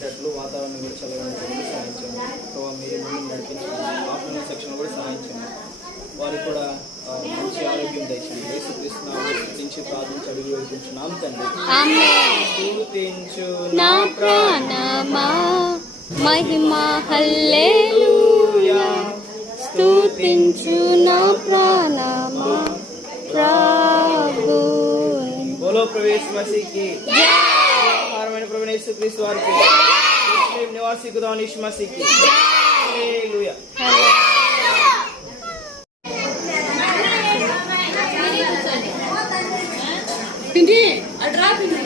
ఉండేటట్లు వాతావరణం కూడా చల్లగా ఉండేటట్లు సహాయించండి ప్రభావ. మీరు ముందు నడిపించండి. ఆఫ్టర్నూన్ సెక్షన్ కూడా సహాయించండి. వారికి కూడా మంచి ఆరోగ్యం దయచేయండి. యేసుక్రీస్తు నామములో స్తుతించి ప్రార్థించి అడుగు వేడుకుంటున్నాం తండ్రి. స్తుతించు నా ప్రాణమా మహిమా హల్లెలూయా. స్తుతించు నా ప్రాణమా ప్రభుని. బోలో ప్రవేశ మసీకి జై. ఆహారమైన ప్రభువైన యేసుక్రీస్తు వారికి జై. నివాసి ఖుదావని యేసు మసీకి జై. హల్లెలూయా. పిండి అడ్రా పిండి.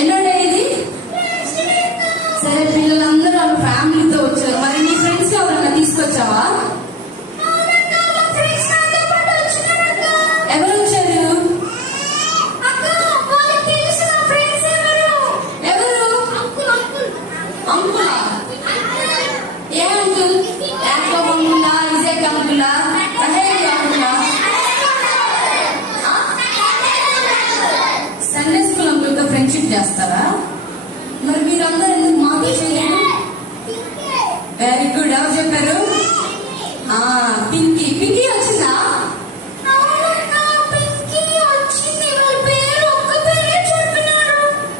ఎన్నో డే ఇది? సరే, పిల్లలందరూ వాళ్ళ ఫ్యామిలీతో వచ్చారు. మరి నీ ఫ్రెండ్స్ ఎవరైనా తీసుకొచ్చావా? ఎవరు వచ్చారు? ఎవరు? అంకులా? ఏ అంకుల్? యాక్బ్ అంకులా? ఇజాక్ అంకులా? అంకులా? సండే స్కూల్ అంకుల్ తో ఫ్రెండ్షిప్ చేస్తారా? మరి మీరందరూ ఎందుకు మాకు చేయలేదు? Very good. ఎవరు చెప్పారు? పింకీ. పింకీ వచ్చిందా?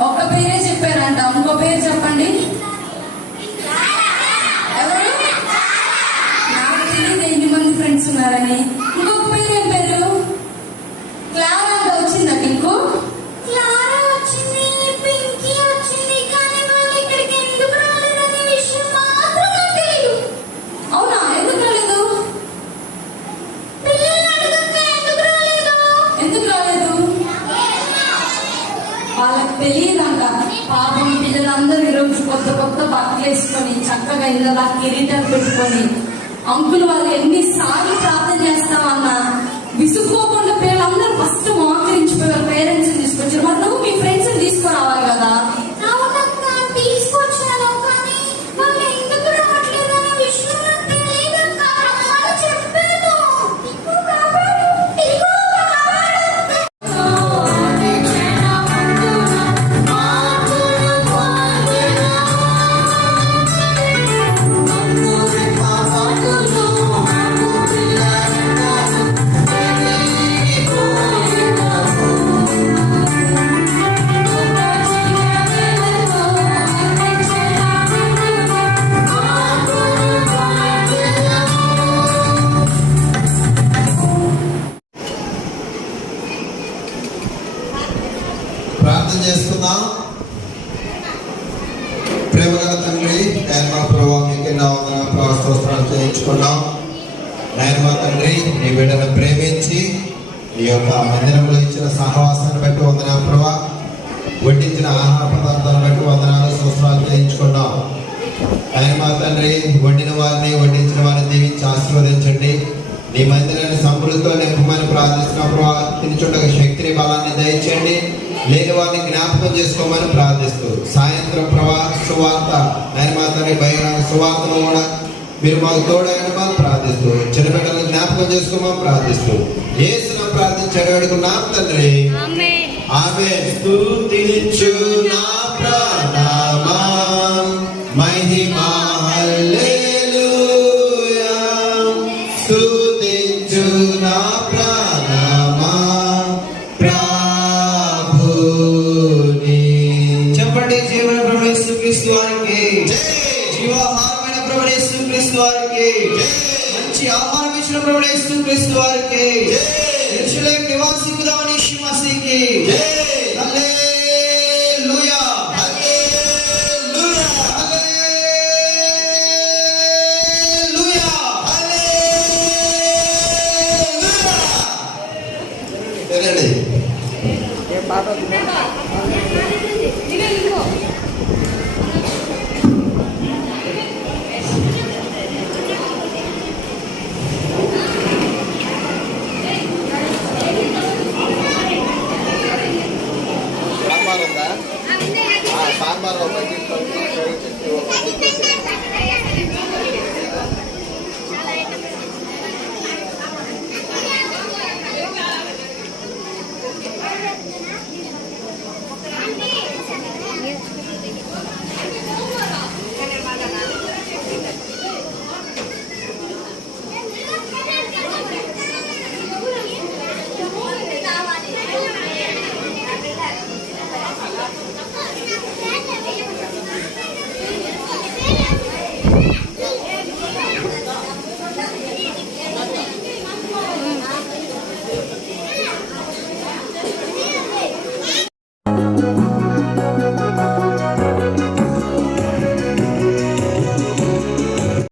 ఒక్క పేరే చెప్పారంట. ఇంకో పేరు చెప్పండి. ఎవరు? నాకు తెలియదు ఎన్ని మంది ఫ్రెండ్స్ ఉన్నారని. ఇంకొక పేరు ఏం పేరు? క్లారా. వచ్చిందా పింకు? అవునా? ఎందుకు రాలేదు? ఎందుకు రాలేదు? వాళ్ళకి తెలియదంట. పాపం పిల్లలందరూ ఈరోజు కొత్త కొత్త బట్టలు వేసుకొని చక్కగా ఇలా కిరీటాలు పెట్టుకొని అంకుల్ వాళ్ళు ఎన్నిసార్లు ప్రార్థన చేస్తామన్నా విసుక్కోకుండా పిల్లలందరూ ఫస్ట్ మోకరించిపోయారు. పేరెంట్స్ తీసుకొచ్చారు. మరి నువ్వు మీ ఫ్రెండ్స్ తీసుకురావాలి కదా? ప్రార్థన చేసుకుందాం. ప్రేమగల తండ్రి, నేను మా ప్రభావ మీకు ఎన్నో స్తోత్రాలు చేయించుకున్నాం. నేను మా తండ్రి నీ బిడ్డను ప్రేమించి నీ యొక్క మందిరంలో ఇచ్చిన సహవాసాన్ని బట్టి వందనా ప్రభా, వడ్డించిన ఆహార పదార్థాలను బట్టి వందనాలు స్తోత్రాలు చేయించుకున్నాం. ఆయన మా తండ్రి వండిన వారిని వడ్డించిన వారిని దీవించి ఆశీర్వదించండి. నీ మందిరాన్ని సమృద్ధితో నింపమని ప్రార్థిస్తున్న ప్రభా, తినిచుండగా శక్తిని బలాన్ని దయచేయండి. లేని వారిని జ్ఞాపకం చేసుకోమని ప్రార్థిస్తూ సాయంత్రం ప్రభా సువార్త ఆయన మాత్రమే బహిరంగ సువార్తను కూడా మీరు మాకు తోడైనమని ప్రార్థిస్తూ చిన్న బిడ్డలను జ్ఞాపకం చేసుకోమని ప్రార్థిస్తూ యేసును ప్రార్థించి అడుగుతున్నాం తండ్రి. ఆమేన్. స్తుతించు నా ప్రాణమా మహిమా హల్లెలూయా. స్తుతించు నా ప్రాణమా ప్రభుని. చెప్పండి. జీవన ప్రభువైన యేసుక్రీస్తు వారికి జై. జీవాహారమైన ప్రభువైన యేసుక్రీస్తు వారికి జై. మంచి ఆహారం ఇచ్చిన ప్రభువైన యేసుక్రీస్తు వారికి జై. యెరూషలేము నివాసి ఖుదావని యేసు మసీహుకి జై.